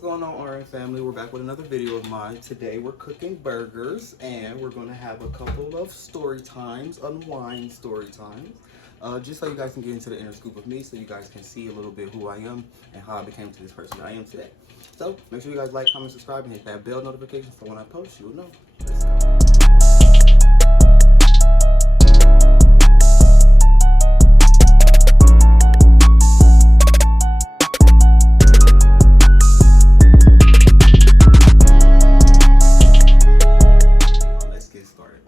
What's going on, RN family? We're back with another video of mine. Today we're cooking burgers and we're going to have a couple of story times, unwind story times. Just so you guys can get into the inner scoop of me, so you guys can see a little bit who I am and how I became to this person that I am today. So make sure you guys like, comment, subscribe, and hit that bell notification so when I post, you'll know. Let's go.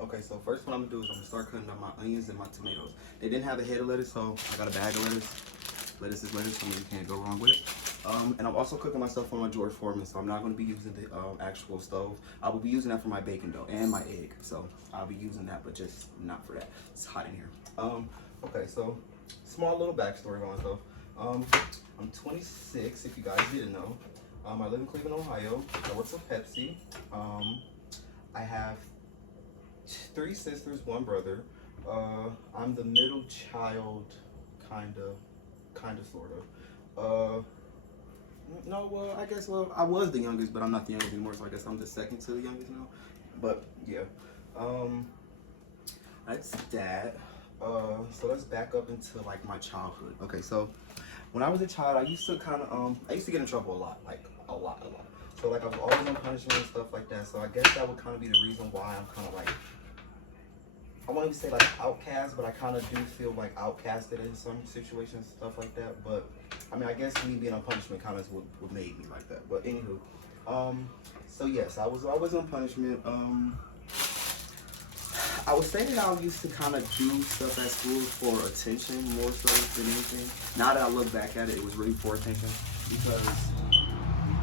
Okay, so first what I'm gonna do is I'm gonna start cutting up my onions and my tomatoes. They didn't have a head of lettuce, so I got a bag of lettuce. Lettuce is lettuce, so you can't go wrong with it. And I'm also cooking myself on my George Foreman, so I'm not gonna be using the actual stove. I will be using that for my bacon dough and my egg, so I'll be using that, but just not for that. It's hot in here. Okay, so small little backstory on myself. I'm 26, if you guys didn't know. I live in Cleveland, Ohio. I work for Pepsi. I have 3 sisters, 1 brother. I'm the middle child, kind of, sort of. No, well, I guess, well, I was the youngest, but I'm not the youngest anymore, so I guess I'm the second to the youngest now. But, yeah. That's that. So let's back up into, like, my childhood. Okay, so when I was a child, I used to kind of, I used to get in trouble a lot, like, a lot. So, like, I was always on punishment and stuff like that, so I guess that would kind of be the reason why I'm kind of, like, I won't even say like outcast, but I kind of do feel like outcasted in some situations, stuff like that. But I mean, I guess me being on punishment kind of what made me like that. But anywho, so yes, I was always on punishment. I would say that I used to kind of do stuff at school for attention more so than anything. Now that I look back at it, it was really for attention because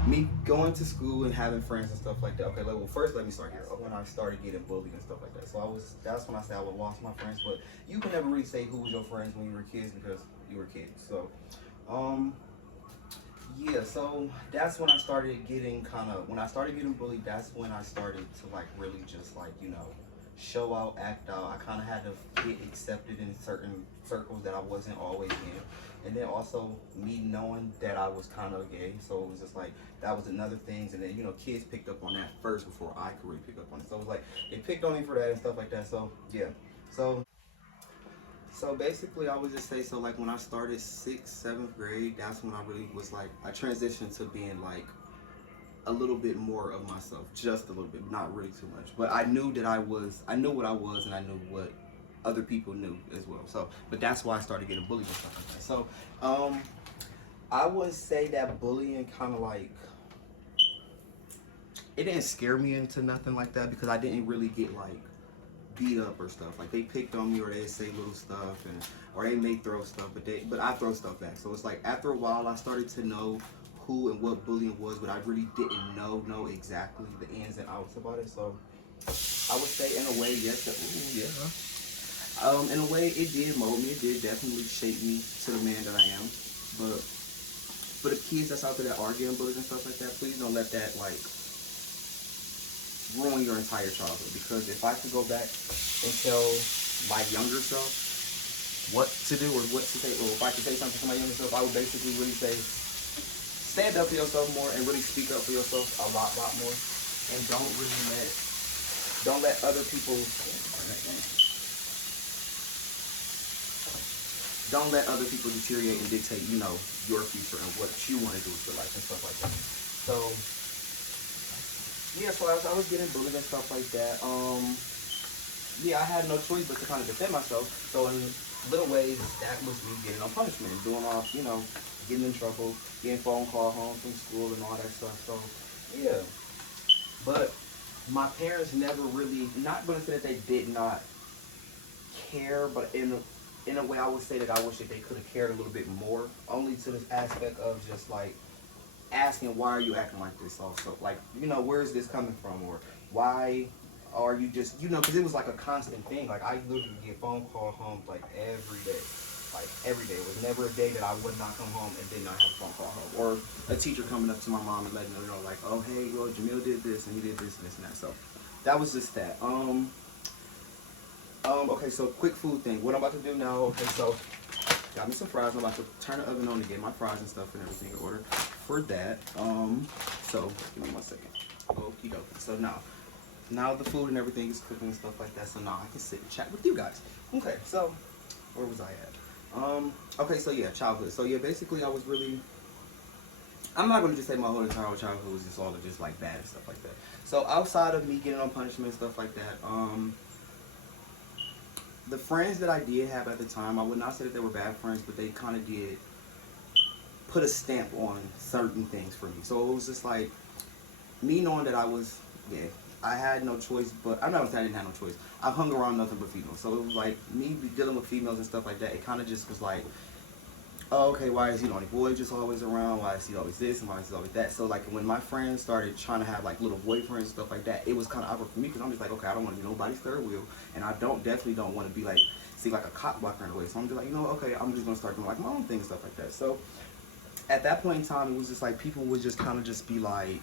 me going to school and having friends and stuff like that. Okay, well, first let me start here. When I started getting bullied and stuff like that. So that's when I say I would lost my friends. But you can never really say who was your friends when you were kids because you were kids. So, yeah, so that's when I started getting when I started getting bullied, that's when I started to like really just like, you know, show out, act out. I kind of had to get accepted in certain circles that I wasn't always in. And then also me knowing that I was kind of gay, so it was just like that was another thing. And then, you know, kids picked up on that first before I could really pick up on it. So it was like they picked on me for that and stuff like that. So yeah, so basically I would just say, so like when I started 6th, 7th grade, that's when I really was like, I transitioned to being like a little bit more of myself, just a little bit, not really too much. But I knew that I knew what I was, and I knew what other people knew as well. So, but that's why I started getting bullied and stuff like that. So, I wouldn't say that bullying kind of like, it didn't scare me into nothing like that because I didn't really get like beat up or stuff. Like they picked on me or they say little stuff or they may throw stuff, but I throw stuff back. So it's like after a while I started to know who and what bullying was, but I really didn't know exactly the ins and outs about it. So I would say in a way, yes, in a way it did mold me. It did definitely shape me to the man that I am. But for the kids that's out there that are getting bullied and stuff like that, please don't let that like ruin your entire childhood. Because if I could go back and tell my younger self what to do or what to say, or if I could say something to my younger self, I would basically really say, stand up for yourself more and really speak up for yourself a lot more. And don't let other people, don't let other people deteriorate and dictate, you know, your future and what you want to do with your life and stuff like that. So, yeah, so as I was getting bullied and stuff like that, yeah, I had no choice but to kind of defend myself. So in little ways, that was me getting on punishment, doing all, you know, getting in trouble, getting phone call home from school and all that stuff. So, yeah. But my parents never really, not going to say that they did not care, but in a way I would say that I wish that they could have cared a little bit more, only to this aspect of just like asking, why are you acting like this also? Like, you know, where is this coming from? Or why are you just, you know, because it was like a constant thing. Like I literally get phone call home like every day. Like every day. It was never a day that I would not come home and did not have a phone call home. Or a teacher coming up to my mom and letting her know like, oh hey, well Jamil did this and he did this and this and that. So that was just that. Okay, so quick food thing. What I'm about to do now, okay, so got me some fries. I'm about to turn the oven on to get my fries and stuff and everything in order for that. So give me 1 second. Okie dokie. So now the food and everything is cooking and stuff like that. So now I can sit and chat with you guys. Okay, so where was I at? Okay, so yeah, childhood. So yeah, basically I was really, I'm not gonna just say my whole entire childhood was just all of just like bad and stuff like that. So outside of me getting on punishment and stuff like that, the friends that I did have at the time, I would not say that they were bad friends, but they kind of did put a stamp on certain things for me. So it was just like me knowing that I was, yeah, I had no choice, but I'm not gonna say I didn't have no choice. I've hung around nothing but females. So it was like me dealing with females and stuff like that. It kind of just was like, oh, okay, why is he the only boy just always around? Why is he always this and why is he always that? So like when my friends started trying to have like little boyfriends and stuff like that, it was kind of awkward for me because I'm just like, okay, I don't want to be nobody's third wheel, and I definitely don't want to be like, see like a cop blocker in a way. So I'm just like, you know, okay, I'm just gonna start doing like my own thing and stuff like that. So at that point in time, it was just like people would just kind of just be like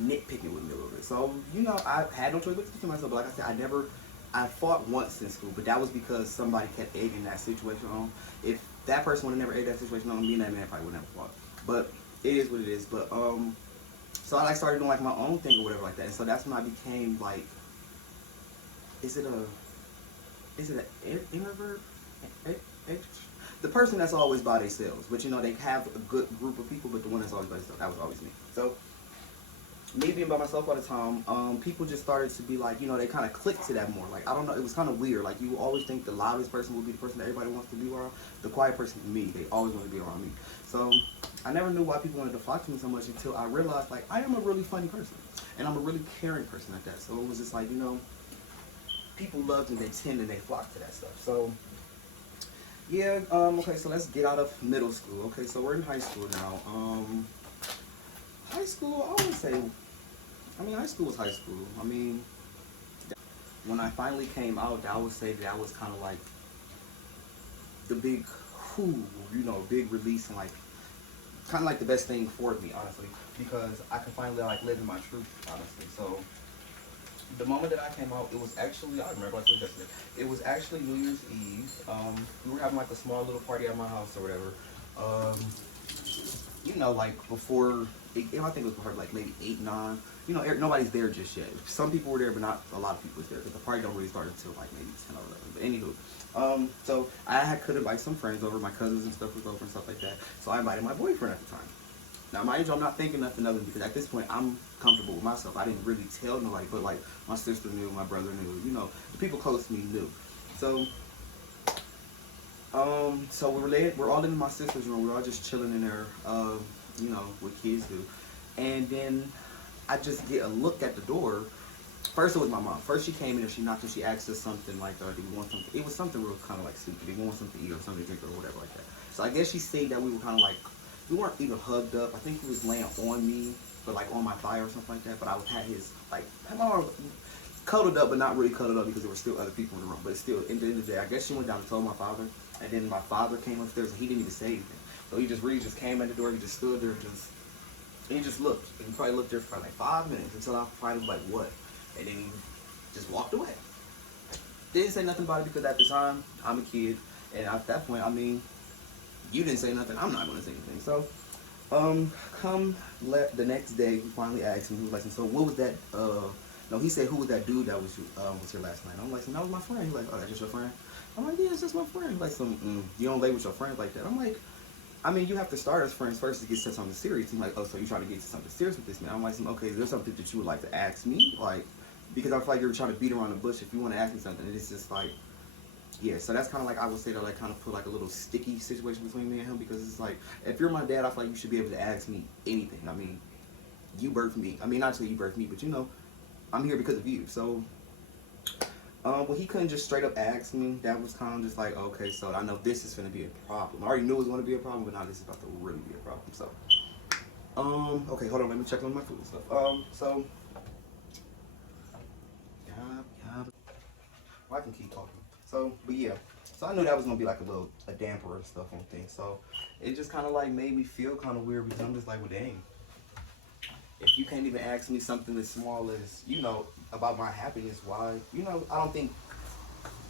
nitpicking with me a little bit. So you know, I had no choice but to defend myself. But like I said, I fought once in school, but that was because somebody kept egging that situation on. If that person would have never egged that situation on, me and that man probably would never fought. But it is what it is. But so I like started doing like my own thing or whatever like that. And so that's when I became like, is it an introvert? The person that's always by themselves, but you know they have a good group of people, but the one that's always by themselves, that was always me. So me being by myself all the time, people just started to be like, you know, they kind of clicked to that more. Like, I don't know, it was kind of weird. Like, you always think the loudest person will be the person that everybody wants to be around. The quiet person, me, they always want to be around me. So I never knew why people wanted to flock to me so much until I realized, like, I am a really funny person, and I'm a really caring person like that. So it was just like, you know, people love me, they tend and they flock to that stuff. So yeah, okay, so let's get out of middle school. Okay, so we're in high school now. High school, I would say, I mean, high school was high school. I mean, when I finally came out, I would say that was kind of like the big, you know, big release and like, kind of like the best thing for me, honestly, because I can finally like live in my truth, honestly. So the moment that I came out, it was actually, I remember like it was yesterday. It was actually New Year's Eve. We were having like a small little party at my house or whatever. You know, like before, I think it was before like maybe 8, 9. You know, nobody's there just yet. Some people were there, but not a lot of people was there because the party don't really start until like maybe 10 or 11. But anywho, so I could invite some friends over, my cousins and stuff was over and stuff like that. So I invited my boyfriend at the time. Now, mind you, I'm not thinking nothing of it because at this point I'm comfortable with myself. I didn't really tell nobody, but like my sister knew, my brother knew, you know, the people close to me knew. So, so we're all in my sister's room. We're all just chilling in there, you know, what kids do. And then I just get a look at the door. First it was my mom. First she came in and she knocked and she asked us something like, do we want something? It was something real kind of like stupid. Do we want something to eat or something to drink or whatever like that. So I guess she said that we were kind of like, we weren't even hugged up. I think he was laying on me, but like on my thigh or something like that. But I had his, like, cuddled up, but not really cuddled up because there were still other people in the room. But still, at the end of the day, I guess she went down and told my father. And then my father came upstairs and he didn't even say anything. So he just really just came at the door. He just stood there and he just looked. And he probably looked there for like 5 minutes until I finally was like, what? And then he just walked away. Didn't say nothing about it because at the time, I'm a kid. And at that point, I mean, you didn't say nothing, I'm not going to say anything. So, the next day, he finally asked me, he was like, so what was that, no, he said, who was that dude that was here last night? I'm like, so that was my friend. He's like, oh, that's just your friend? I'm like, yeah, it's just my friend. He's like, you don't lay with your friends like that? I'm like, I mean, you have to start as friends first to get to something serious. He's like, oh, so you're trying to get to something serious with this man? I'm like, okay, is there something that you would like to ask me? Like, because I feel like you're trying to beat around the bush. If you want to ask me something, it's just like, yeah, so that's kind of like, I would say that like kind of put like a little sticky situation between me and him because it's like, if you're my dad, I feel like you should be able to ask me anything. I mean, you birthed me. I mean, not to say you birthed me, but you know, I'm here because of you. So, well, he couldn't just straight up ask me. That was kind of just like, okay, so I know this is going to be a problem. I already knew it was going to be a problem, but now this is about to really be a problem. So, okay, hold on, let me check on my food and stuff. So, well, I can keep talking. So, but yeah, so I knew that was gonna be like a damper and stuff on things. So it just kind of like made me feel kind of weird because I'm just like, well, dang, if you can't even ask me something as small as, you know, about my happiness, why, you know, I don't think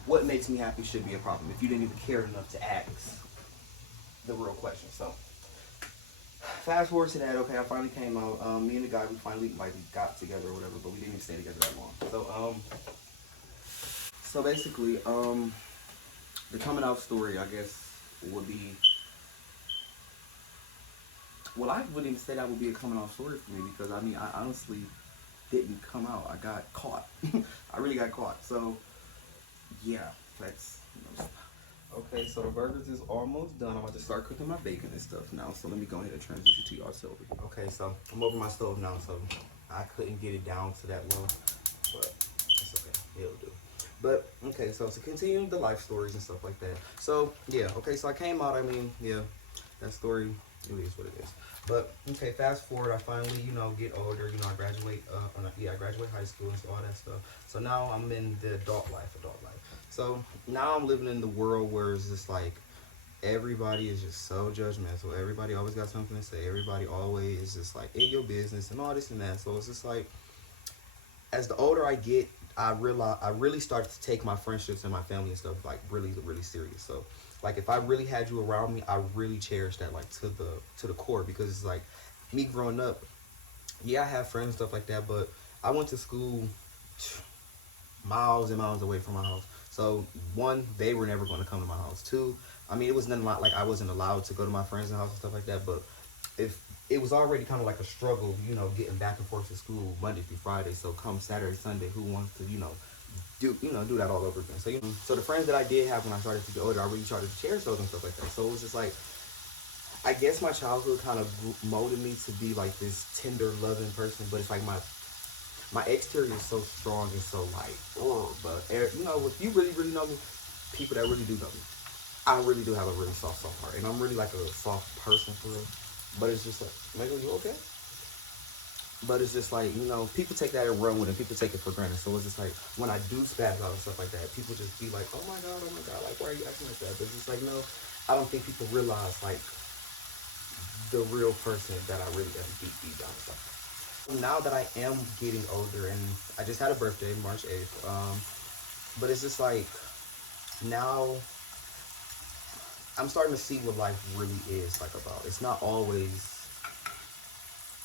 what makes me happy should be a problem if you didn't even care enough to ask the real question. So Fast forward to that. Okay, I finally came out. Me and the guy, we finally like we got together or whatever, but we didn't even stay together that long. So basically, the coming out story, I guess, would be. Well, I wouldn't even say that would be a coming out story for me because I mean, I honestly didn't come out. I got caught. I really got caught. So yeah, that's. Okay, so the burgers is almost done. I'm about to start cooking my bacon and stuff now. So let me go ahead and transition to y'all over here. Okay, so I'm over my stove now, so I couldn't get it down to that low, but it's okay. It'll do. But okay, so to continue the life stories and stuff like that. So yeah, okay, so I came out. I mean, yeah, that story it is what it is. But okay, fast forward. I finally, get older. I graduate. I graduate high school and so all that stuff. So now I'm in the adult life. So now I'm living in the world where it's just like everybody is just so judgmental. Everybody always got something to say. Everybody always is just like in your business and all this and that. So it's just like as the older I get, I realize I really start to take my friendships and my family and stuff like really, really serious. So like if I really had you around me, I really cherish that like to the core because it's like me growing up. Yeah, I have friends and stuff like that, but I went to school miles and miles away from my house. So one, they were never going to come to my house. Two, I mean, it was nothing like I wasn't allowed to go to my friends' house and stuff like that. But if it was already kind of like a struggle, getting back and forth to school Monday through Friday. So come Saturday, Sunday, who wants to, do that all over again? So so the friends that I did have when I started to get older, I really started to cherish those and stuff like that. So it was just like I guess my childhood kind of molded me to be like this tender, loving person. But it's like my exterior is so strong and so like, oh, but if you really, really know me, people that really do know me, I really do have a really soft heart, and I'm really like a soft person for real. But it's just like, Michael, you okay? But it's just like, people take that and run with it. People take it for granted. So it's just like, when I do spaz out and stuff like that, people just be like, oh my God, like, why are you acting like that? But it's just like, no, I don't think people realize, like, the real person that I really am deep down inside. Now that I am getting older, and I just had a birthday, March 8th, but it's just like, now I'm starting to see what life really is like about. It's not always.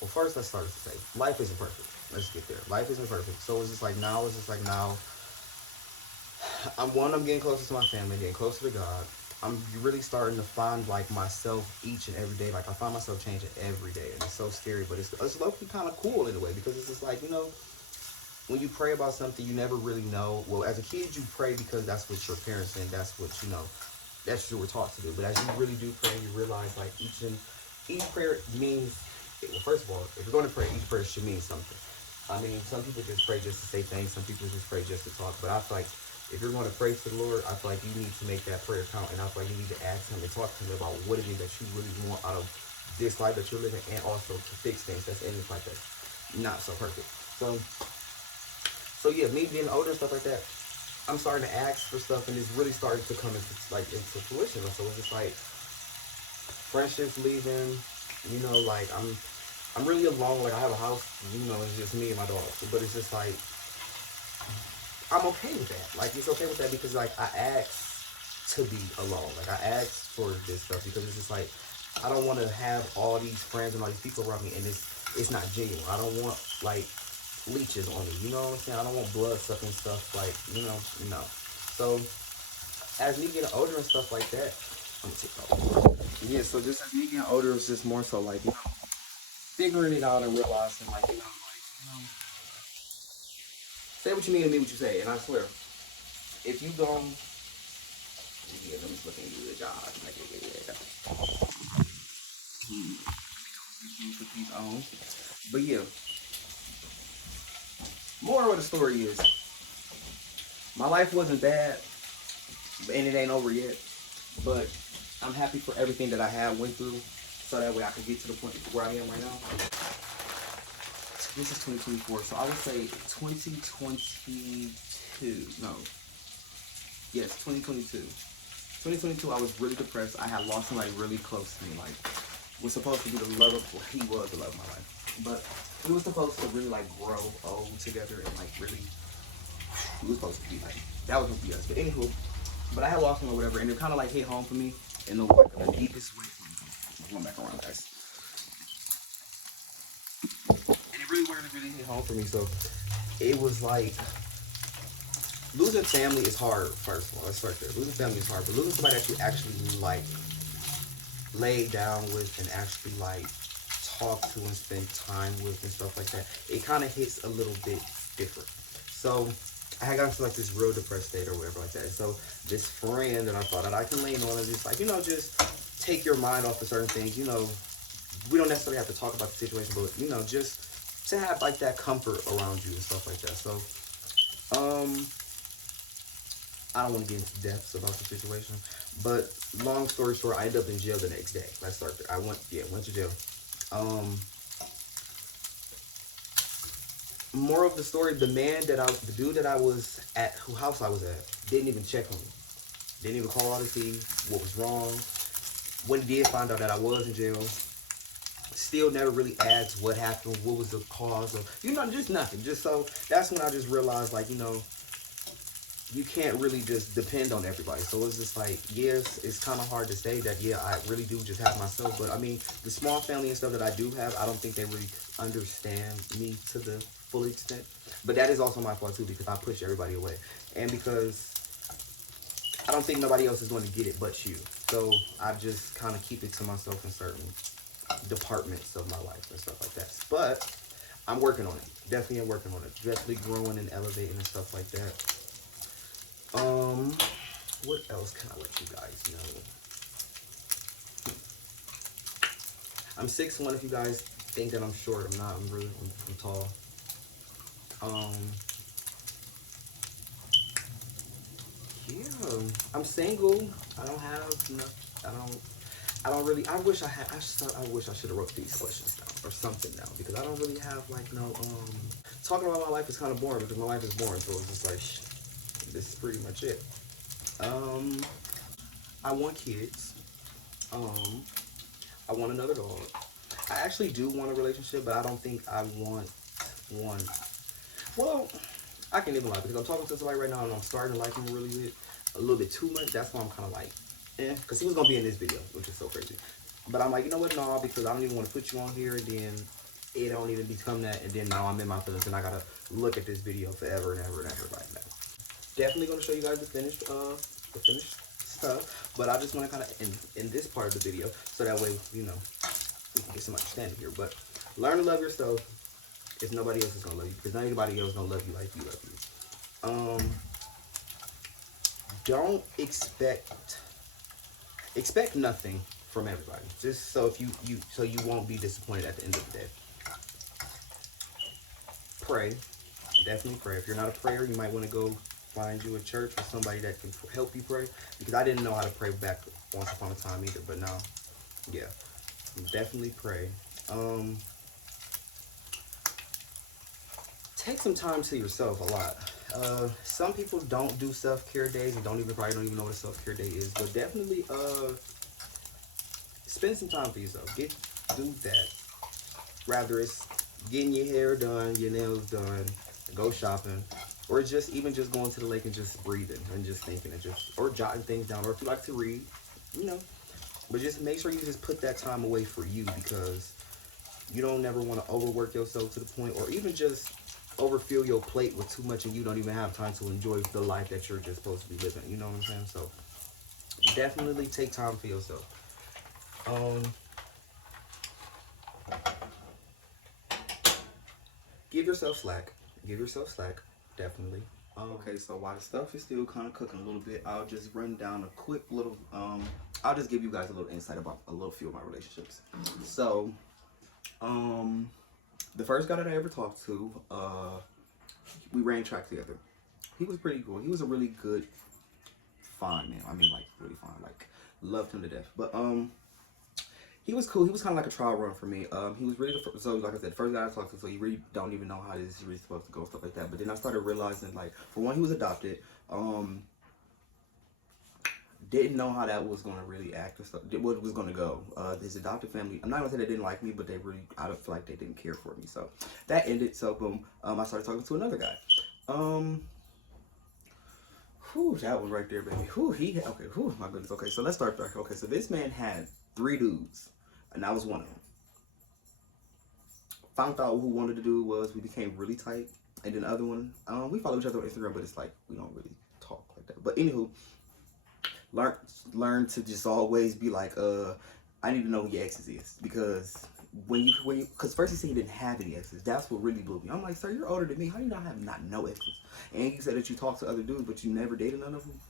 Well, first let's start to say life isn't perfect. Let's get there. Life isn't perfect. So it's just like now. It's just like now. I'm getting closer to my family, getting closer to God. I'm really starting to find like myself each and every day. Like I find myself changing every day, and it's so scary, but it's low kind of cool in a way because it's just like when you pray about something, you never really know. Well, as a kid, you pray because that's what your parents and that's what that's what you were taught to do. But as you really do pray, you realize like each prayer means. Well, first of all, if you're going to pray, each prayer should mean something. I mean, some people just pray just to say things. Some people just pray just to talk. But I feel like if you're going to pray to the Lord, I feel like you need to make that prayer count, and I feel like you need to ask Him and talk to Him about what it is that you really want out of this life that you're living, and also to fix things that's in this life that's not so perfect. So yeah, me getting older and stuff like that, I'm starting to ask for stuff, and it's really starting to come into fruition. So it's just like friendships leaving, like I'm really alone. Like I have a house, it's just me and my dog. But it's just like I'm okay with that. Like it's okay with that because like I asked to be alone. Like I asked for this stuff because it's just like I don't want to have all these friends and all these people around me, and it's not genuine. I don't want like leeches on me. You know what I'm saying? I don't want blood sucking stuff. Like no. So as me getting older and stuff like that, I'm gonna take off. Yeah. So just as me getting older, it's just more so like figuring it out and realizing like say what you mean and mean what you say. And I swear, if you go, yeah, let me just look at you the job. Like, yeah. Put these on. But yeah, moral of the story is my life wasn't bad, and it ain't over yet. But I'm happy for everything that I had went through, so that way I could get to the point where I am right now. This is 2024, so I would say 2022. No, yes, 2022. 2022, I was really depressed. I had lost somebody really close to me. Like, was supposed to be the love of, well, he was the love of my life. But we were supposed to really, like, grow old together and, like, really, we were supposed to be, like, that was going to be us. But anywho, but I had lost him or whatever, and it kind of, like, hit home for me in the, like, the deepest way. I'm going back around, guys. And it really hit home for me. So it was like losing family is hard. First of all, let's start there. Losing family is hard, but losing somebody that you actually like, lay down with, and actually like talk to and spend time with and stuff like that, it kind of hits a little bit different. So I had gotten to like this real depressed state or whatever like that. And so this friend that I thought that I can lean on and just like, just take your mind off of certain things. We don't necessarily have to talk about the situation, but just to have like that comfort around you and stuff like that. So um I don't want to get into depths about the situation, but long story short, I ended up in jail the next day. Let's start there. Went to jail. Um, More of the story: the dude that I was at, whose house I was at, didn't even check on me. Didn't even call out to see what was wrong. When he did find out that I was in jail, still never really asked what happened, what was the cause of, just nothing. Just so that's when I just realized, like, you can't really just depend on everybody. So it's just like, yes, it's kind of hard to say that, yeah, I really do just have myself. But I mean, the small family and stuff that I do have, I don't think they really understand me to the full extent. But that is also my fault too, because I push everybody away. And because I don't think nobody else is going to get it but you. So I just kind of keep it to myself in certain departments of my life and stuff like that. But I'm working on it. Definitely am working on it. Definitely growing and elevating and stuff like that. What else can I let you guys know? I'm 6'1". If you guys think that I'm short, I'm not. I'm tall. Um, yeah, I'm single. I don't have enough. I don't really. I wish I had. I wish I should have wrote these questions down or something down, because I don't really have like no. Talking about my life is kind of boring, because my life is boring. So it's just like, this is pretty much it. Um, I want kids. Um, I want another dog. I actually do want a relationship, but I don't think I want one. Well, I can't even lie, because I'm talking to somebody right now and I'm starting to like him a little bit too much. That's why I'm kind of like, because he was gonna be in this video, which is so crazy. But I'm like, you know what? No, because I don't even want to put you on here, and then it don't even become that, and then now I'm in my feelings, and I gotta look at this video forever and ever and ever like that. Definitely gonna show you guys the finished stuff, but I just want to kind of in this part of the video, so that way we can get some understanding here. But learn to love yourself, if nobody else is gonna love you, because not anybody else gonna love you like you love you. Don't expect nothing from everybody, just so if you won't be disappointed at the end of the day. Pray, definitely pray. If you're not a prayer, you might want to go find you a church or somebody that can help you pray, because I didn't know how to pray back once upon a time either, but now, yeah, definitely pray. Take some time to yourself a lot. Some people don't do self-care days and probably don't even know what a self-care day is, but definitely spend some time for yourself. Do that. Rather it's getting your hair done, your nails done, go shopping, or just going to the lake and just breathing and just thinking and or jotting things down, or if you like to read, you know. But just make sure you just put that time away for you, because you don't never want to overwork yourself to the point, or even just overfill your plate with too much, and you don't even have time to enjoy the life that you're just supposed to be living. You know what I'm saying? So definitely take time for yourself. Um, give yourself slack. Give yourself slack. Definitely. Okay, so while the stuff is still kind of cooking a little bit, I'll just run down a quick little. I'll just give you guys a little insight about a little few of my relationships. So, the first guy that I ever talked to, we ran track together. He was pretty cool. He was a really good, fine man. I mean, like, really fine. Like, loved him to death. But he was cool. He was kind of like a trial run for me. He was really so, like I said, the first guy I talked to. So you really don't even know how this is really supposed to go, stuff like that. But then I started realizing, like, for one, he was adopted. Didn't know how that was gonna really act or stuff. What was gonna go. His adopted family, I'm not gonna say they didn't like me, but I don't feel like they didn't care for me. So that ended. So boom, I started talking to another guy. Whew, that one right there, baby. Okay, my goodness. Okay, so let's start back. Okay, so this man had 3 dudes, and I was one of them. Found out who wanted to do it was. We became really tight. And then the other one, we follow each other on Instagram, but it's like we don't really talk like that. But anywho, learn learn to just always be like, I need to know who your exes is, because because first he said he didn't have any exes. That's what really blew me. I'm like, sir, you're older than me. How do you not have not no exes? And you said that you talked to other dudes, but you never dated none of them.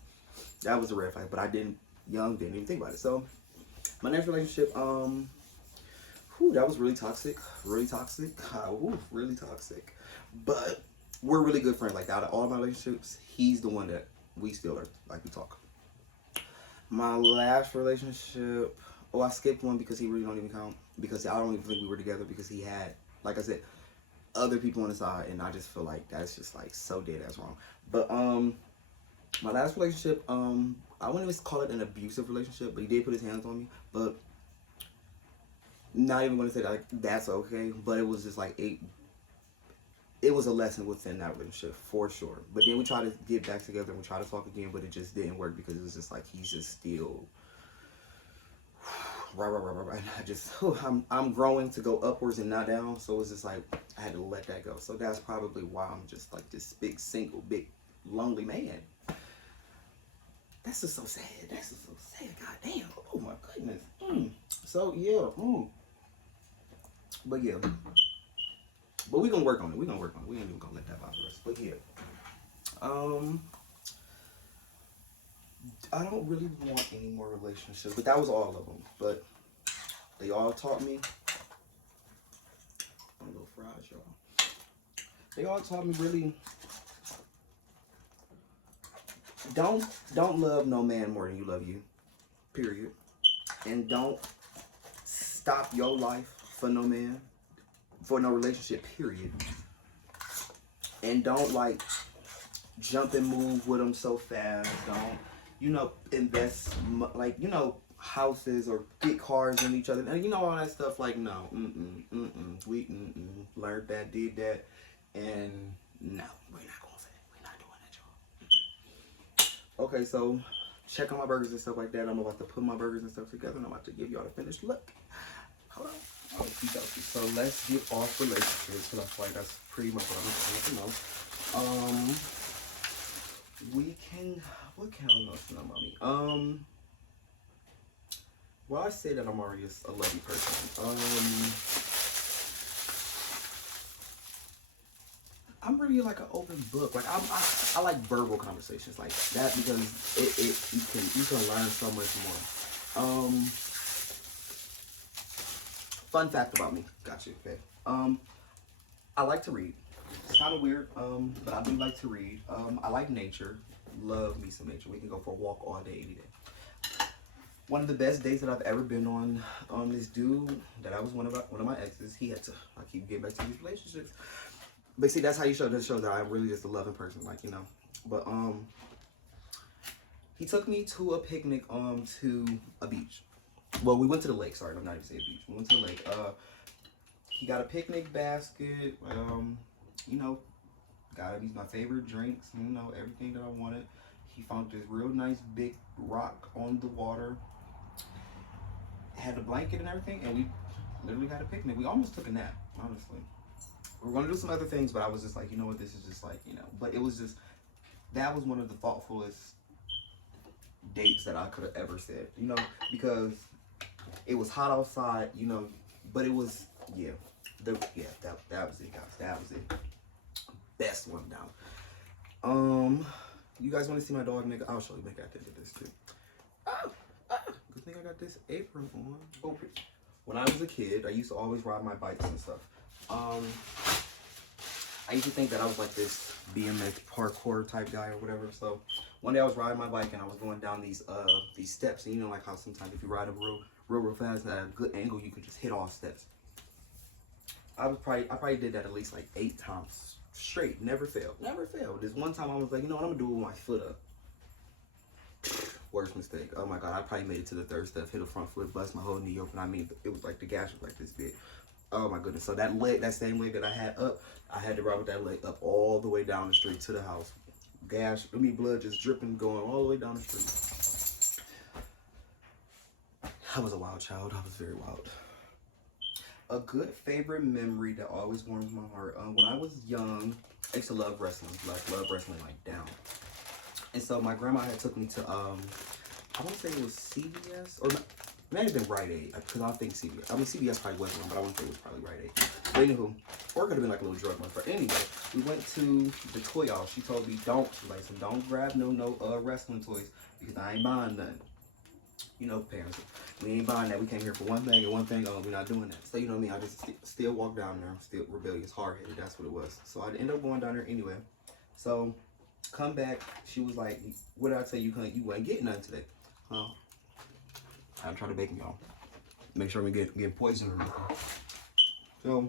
That was a red flag. But I didn't even think about it. So my next relationship, that was really toxic, really toxic, really toxic. But we're really good friends. Like out of all of my relationships, he's the one that we still are like we talk. My last relationship, I skipped one because he really don't even count. Because I don't even think we were together because he had, like I said, other people on the side, and I just feel like that's just like so dead ass wrong. But my last relationship, I wouldn't even call it an abusive relationship, but he did put his hands on me. But not even gonna say that like, that's okay. But it was just like it was a lesson within that relationship for sure. But then we tried to get back together and we tried to talk again, but it just didn't work because it was just like he's just still right. And I just I'm growing to go upwards and not down, so it's just like I had to let that go. So that's probably why I'm just like this big single, big lonely man. That's just so sad. That's just so sad. God damn. Oh my goodness. So yeah. But yeah. But we gonna work on it. We gonna work on it. We ain't even gonna let that bother us. But yeah. I don't really want any more relationships, but that was all of them. But they all taught me. I'm a little fried, y'all. They all taught me really. Don't love no man more than you love you. Period. And don't stop your life for no man, for no relationship. Period. And don't like jump and move with them so fast. Don't, invest like, houses or get cars in each other. And all that stuff. Like, no, we learned that, did that, and no, we're not going for that. We're not doing that, y'all. Okay, so check on my burgers and stuff like that. I'm about to put my burgers and stuff together, and I'm about to give y'all the finished look. Hold on. So let's get off relationships, because I feel like that's pretty much what I'm trying to know. What can I know about me? Well, I say that I'm already a lovely person. I'm really like an open book. Like I like verbal conversations like that because you can learn so much more. Fun fact about me. Got you. Okay. I like to read. It's kind of weird, but I do like to read. I like nature. Love me some nature. We can go for a walk all day, any day. One of the best dates that I've ever been on, this dude that I was one of my exes. He had to. I keep getting back to these relationships, but see, that's how you show that I'm really just a loving person, like But he took me to a picnic, to a beach. Well, we went to the lake. Sorry, I'm not even saying beach. We went to the lake. He got a picnic basket. Got me my favorite drinks. Everything that I wanted. He found this real nice big rock on the water. Had a blanket and everything, and we literally had a picnic. We almost took a nap, honestly. We were gonna do some other things, but I was just like, you know what, this is just like, But it was just, that was one of the thoughtfulest dates that I could have ever said, because it was hot outside, but it was, that was it, guys. That was it. Best one down. You guys want to see my dog, nigga? I'll show you. Nigga, I did this too. Good thing I got this apron on. Oh, when I was a kid, I used to always ride my bikes and stuff. I used to think that I was like this BMX parkour type guy or whatever. So one day I was riding my bike and I was going down these steps. And like how sometimes if you ride a real fast at a good angle, you can just hit all steps. I probably did that at least like 8 times straight. Never failed. This one time I was like, I'm gonna do it with my foot up. Worst mistake. Oh my god, I probably made it to the 3rd step, hit a front foot, bust my whole knee open. I mean, it was like the gash was like this big. Oh my goodness. So that same leg that I had up, I had to ride with that leg up all the way down the street to the house. Blood just dripping, going all the way down the street. I was a wild child. I was very wild. A good favorite memory that always warms my heart. When I was young, I used to love wrestling. Like love wrestling like down. And so my grandma had took me to I want to say it was CVS or it might have been Rite Aid because I don't think CVS. I mean CVS probably wasn't one, but I want to say it was probably Rite Aid. But anywho, or it could have been like a little drug month. But anyway, we went to the toy aisle. She told me don't grab no wrestling toys because I ain't buying none. You know, parents, we ain't buying that. We came here for one thing and one thing. Oh, we're not doing that. So you know what I mean. I just still walked down there. Still rebellious, hard headed. That's what it was. So I ended up going down there anyway. So come back. She was like, "What did I tell you? You ain't getting nothing today." I'm trying to bake y'all. Make sure we get poisoned or anything. So,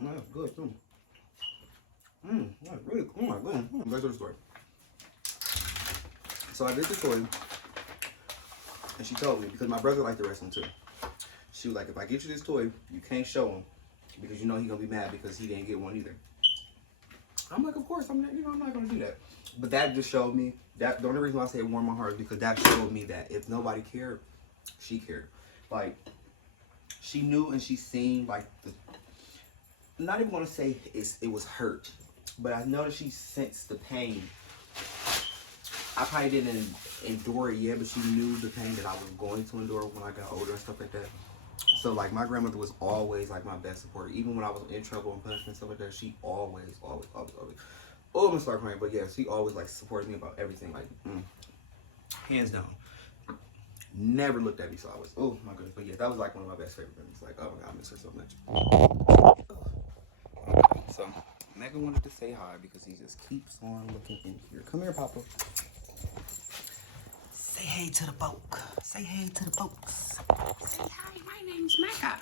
that's good too. That's really cool. Oh my goodness. Back to the story. So I did the toy, and she told me because my brother liked the wrestling too. She was like, if I get you this toy, you can't show him because you know he's gonna be mad because he didn't get one either. I'm like, of course, I'm not gonna do that. But that just showed me that the only reason why I say it warmed my heart is because that showed me that if nobody cared, she cared. Like she knew and she seen like I'm not even gonna say it was hurt, but I know that she sensed the pain. I probably didn't endure it yet, but she knew the pain that I was going to endure when I got older and stuff like that. So like my grandmother was always like my best supporter. Even when I was in trouble and punishment and stuff like that, she always. Oh, I'm gonna start crying, but yeah, she always like supported me about everything. Like hands down. Never looked at me sideways. Oh my goodness. But yeah, that was like one of my best favorite memories. Like, oh my god, I miss her so much. Okay, so Megan wanted to say hi because he just keeps on looking in here. Come here, Papa. Say hey to the folk. Say hey to the folks. Say hi, my name's Mecca.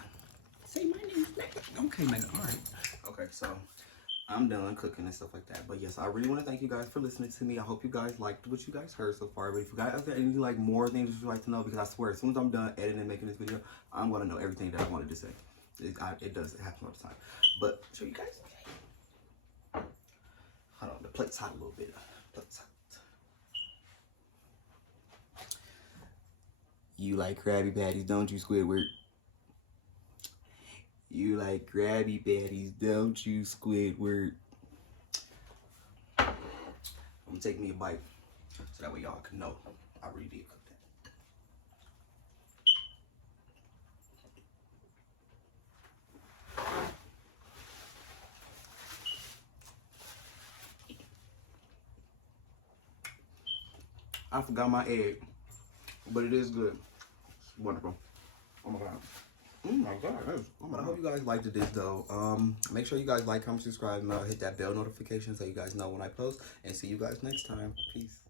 Say my name's Mecca. Okay, Mecca. All right. Okay, so I'm done cooking and stuff like that. But yes, I really want to thank you guys for listening to me. I hope you guys liked what you guys heard so far. But if you guys have any like more things that you'd like to know, because I swear, as soon as I'm done editing and making this video, I'm gonna know everything that I wanted to say. It does happen all the time. But show you guys. Okay. Hold on, the plate's hot a little bit. Plate's hot. You like Krabby Patties, don't you, Squidward? You like Krabby Patties, don't you, Squidward? I'm gonna take me a bite so that way y'all can know I really did cook that. I forgot my egg, but it is good. It's wonderful. Oh my god. Oh my god. I hope you guys liked this though. Make sure you guys like, comment, subscribe, and hit that bell notification so you guys know when I post. And see you guys next time. Peace.